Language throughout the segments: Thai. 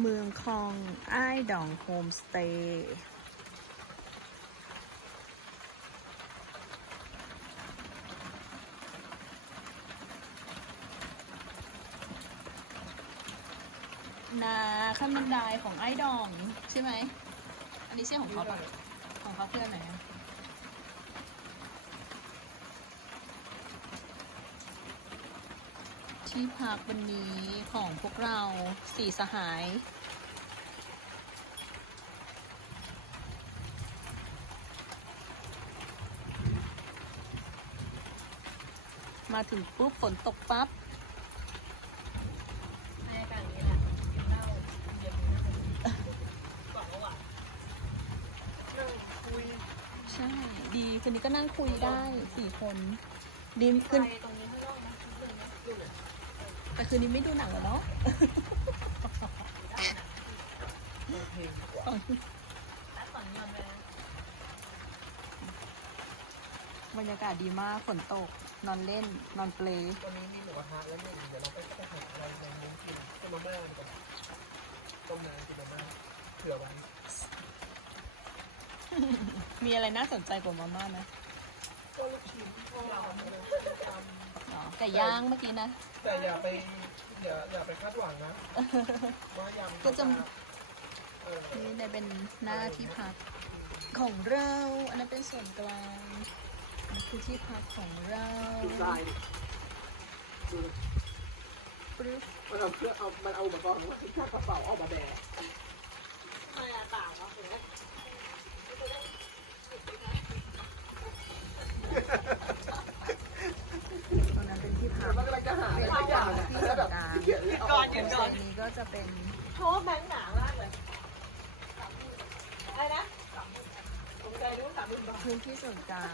เมืองคองอ้ายดองโฮมสเตย์นาขั้นบันไดของไอ้ดอง ใช่ไหม อันนี้ใช่ของเขาปะของเขาเพื่อนไหนอะ ที่พักวันนี้ของพวกเราสี่สหาย มาถึงปุ๊บฝนตกปั๊บบรรยากาศนี้แหละกินเหล้าเย็นก่อนเมื่อวานนั่งคุยใช่ ดีคืนนี้ก็นั่งคุยได้สี่คนดีไปคืนตรง แต่คืนนี้ไม่ดูหนังแล้วเนาะเพลงดีกว่าและสอนยอนไปนะบรรยากาศดีมาก ฝนตก นอนเล่น นอนเปลวันนี้มีหมูกระทะแล้วหนึ่งเดี๋ยวเราไปไปหาอะไรในมุ้งกินต้มมาม่าดีกว่าต้มน้ำกินมาม่าเผื่อไว้มีอะไรน่าสนใจกว่ามาม่าไหมก็ลูกชิ้นพวกเราอะไรตาม อ๋อไก่ย่างเมื่อกี้นะ แต่อย่าไปอย่าอย่าไปคาดหวังนะว่ายำก็จะ เออนี่เนี่ยเป็นหน้าที่พักของเรา อันนั้นเป็นส่วนกลางอันนี้คือที่พักของเราดูทรายดูปึ๊บมันเอาเพื่อเอามันเอาอุปกรณ์มาที่กระเป๋าออกมาแบก ก่อนเตย์นี้ก็จะเป็นเพราะว่าแบงค์หนามากเลยอะไรนะผมใจรู้สามหมื่นบาทพื้นที่ส่วนกลาง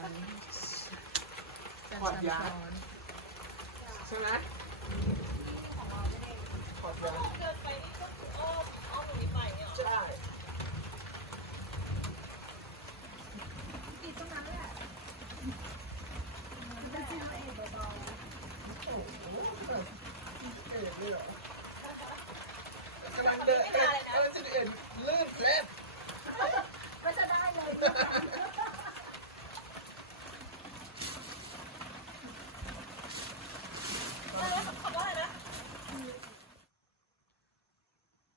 เป็นขอดชั้นยาซ้อนใช่ไหมขอดยาเดินไปนี่ก็คืออ้อมอ้อมตรงนี้ไปเนี่ยใช่ กำลังเดินเดินเดินจะเดินลื่นเล่น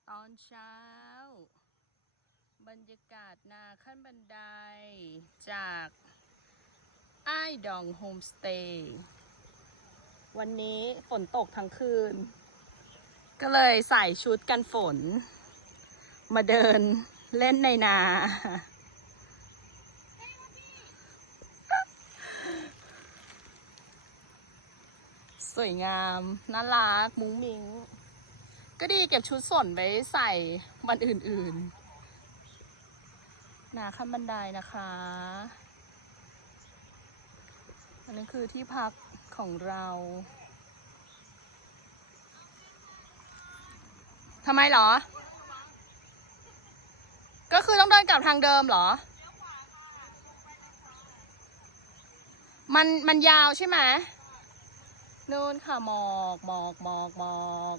ตอนเช้า บรรยากาศนาขั้นบันไดจากอ้ายดองโฮมสเตย์วันนี้ฝนตกทั้งคืน ก็เลยใส่ชุดกันฝน มาเดินเล่นในนา สวยงาม น่ารัก มุ้งมิ้ง ก็ดีเก็บชุดส่วนไว้ใส่วันอื่นๆนาขั้นบันไดนะคะ อันนี้คือที่พักของเรา ทำไมเหรอ ก็คือต้องเดินกลับทางเดิมเหรอ มันมันยาวใช่ไหมนู่นค่ะหมอกหมอกหมอกหมอก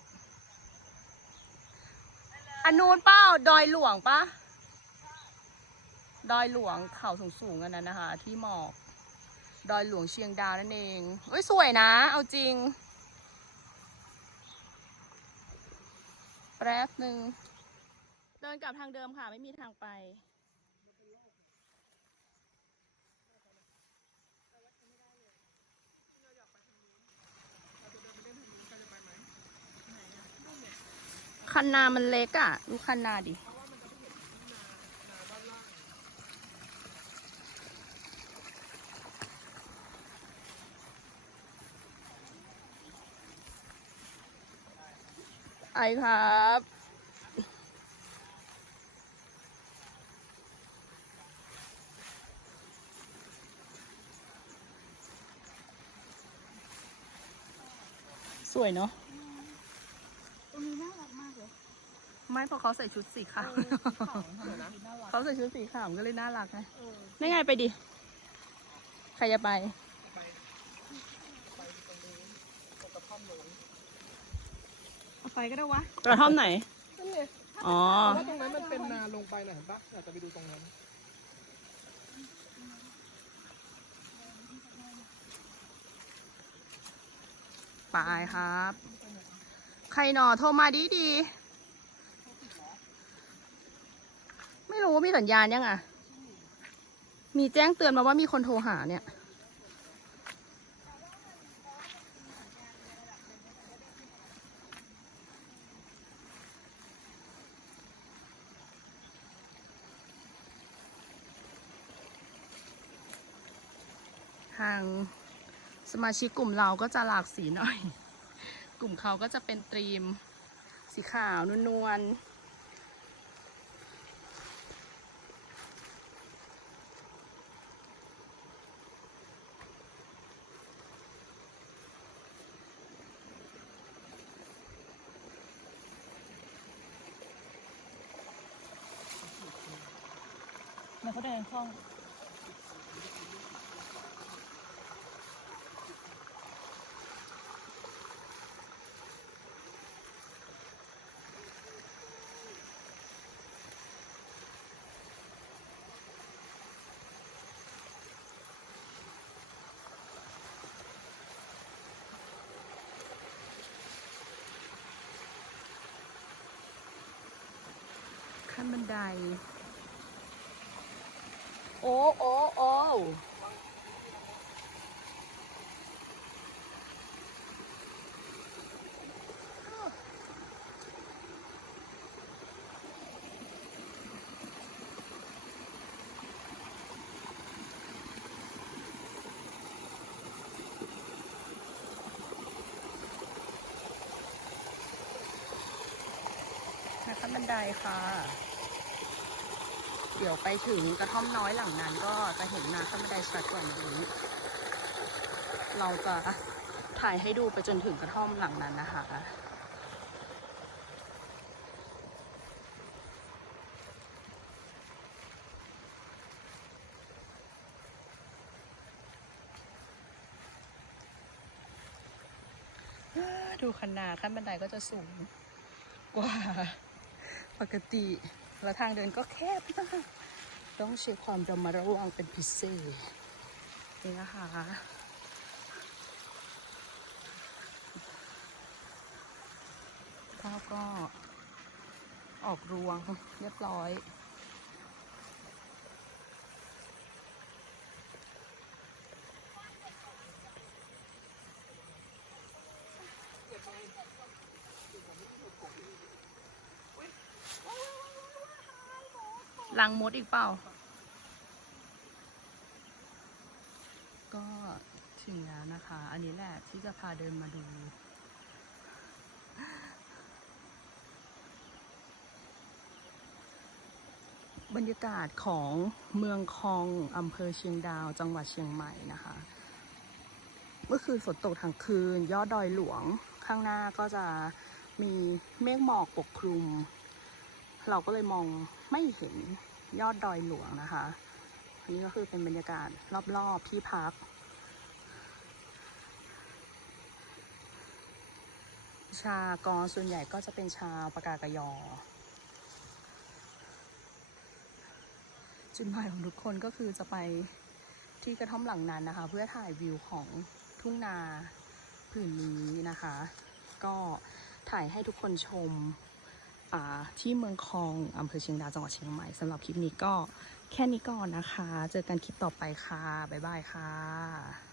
อันนู้นเป้าดอยหลวงปะดอยหลวงเขาสูงสูงๆกันนั้นนะคะ ที่หมอก ดอยหลวงเชียงดาวนั่นเองเอ้ยสวยนะ เอาจริง แป๊บหนึ่ง เดินกลับทางเดิมค่ะ ไม่มีทางไปคันนามันเล็กอะ่ะ ดูคันนาดิ ครับ สวยเนาะตรงนี้น่ารักมากเลยไม่เพราะเขาใส่ชุดสีขาวของธรรมดาน่ารักเขาใส่ชุดสีขาวมันก็เลยน่ารักไงเออนี่ไงไปดิ ใครจะไป เอา ไปก็ได้วะกระท่อมไหน นั่นเลยอ๋อ เพราะว่าตรงนั้นมันเป็นนาลงไปนะเห็นปะอยากจะไปดูตรงนั้น ไปครับ ใครหนอโทรมาดีดีๆไม่รู้ว่ามีสัญญาณยังอะ มีแจ้งเตือนมาว่ามีคนโทรหาเนี่ย ทางสมาชิกกลุ่มเราก็จะหลากสีหน่อย กลุ่มเขาก็จะเป็นตรีมสีขาวนวลๆมันเขาเดินคล่อง นบันได โอ้โอ้โอ้นะขั้นบันไดค่ะ เดี๋ยวไปถึงกระท่อมน้อยหลังนั้น ก็จะเห็นนาขั้นบันไดชัดกว่านี้ เราจะถ่ายให้ดูไปจนถึงกระท่อมหลังนั้นนะคะดูคันนาขั้นบันไดก็จะสูงกว่าปกติ แล้วทางเดินก็แคบมากต้องใช้ความระมัดระวังเป็นพิเศษนี่นะคะข้าวก็ออกรวงเรียบร้อย ลังมดอีกเปล่า ก็ถึงแล้วนะคะ อันนี้แหละที่จะพาเดินมาดู บรรยากาศของเมืองคองอำเภอเชียงดาว จังหวัดเชียงใหม่นะคะ เมื่อคืนฝนตกทั้งคืน ยอดดอยหลวงข้างหน้าก็จะมีเมฆหมอกปกคลุม เราก็เลยมองไม่เห็น ยอดดอยหลวงนะคะ อันนี้ก็คือเป็นบรรยากาศรอบๆที่พัก ชากรส่วนใหญ่ก็จะเป็นชาปากากยอ จุดหมายของทุกคนก็คือจะไปที่กระท่อมหลังนั้นนะคะ เพื่อถ่ายวิวของทุ่งนาผืนนี้นะคะ ก็ถ่ายให้ทุกคนชม ที่เมืองคองอำเภอเชียงดาวจังหวัดเชียงใหม่สำหรับคลิปนี้ก็แค่นี้ก่อนนะคะ เจอกันคลิปต่อไปค่ะ บ๊ายบายค่ะ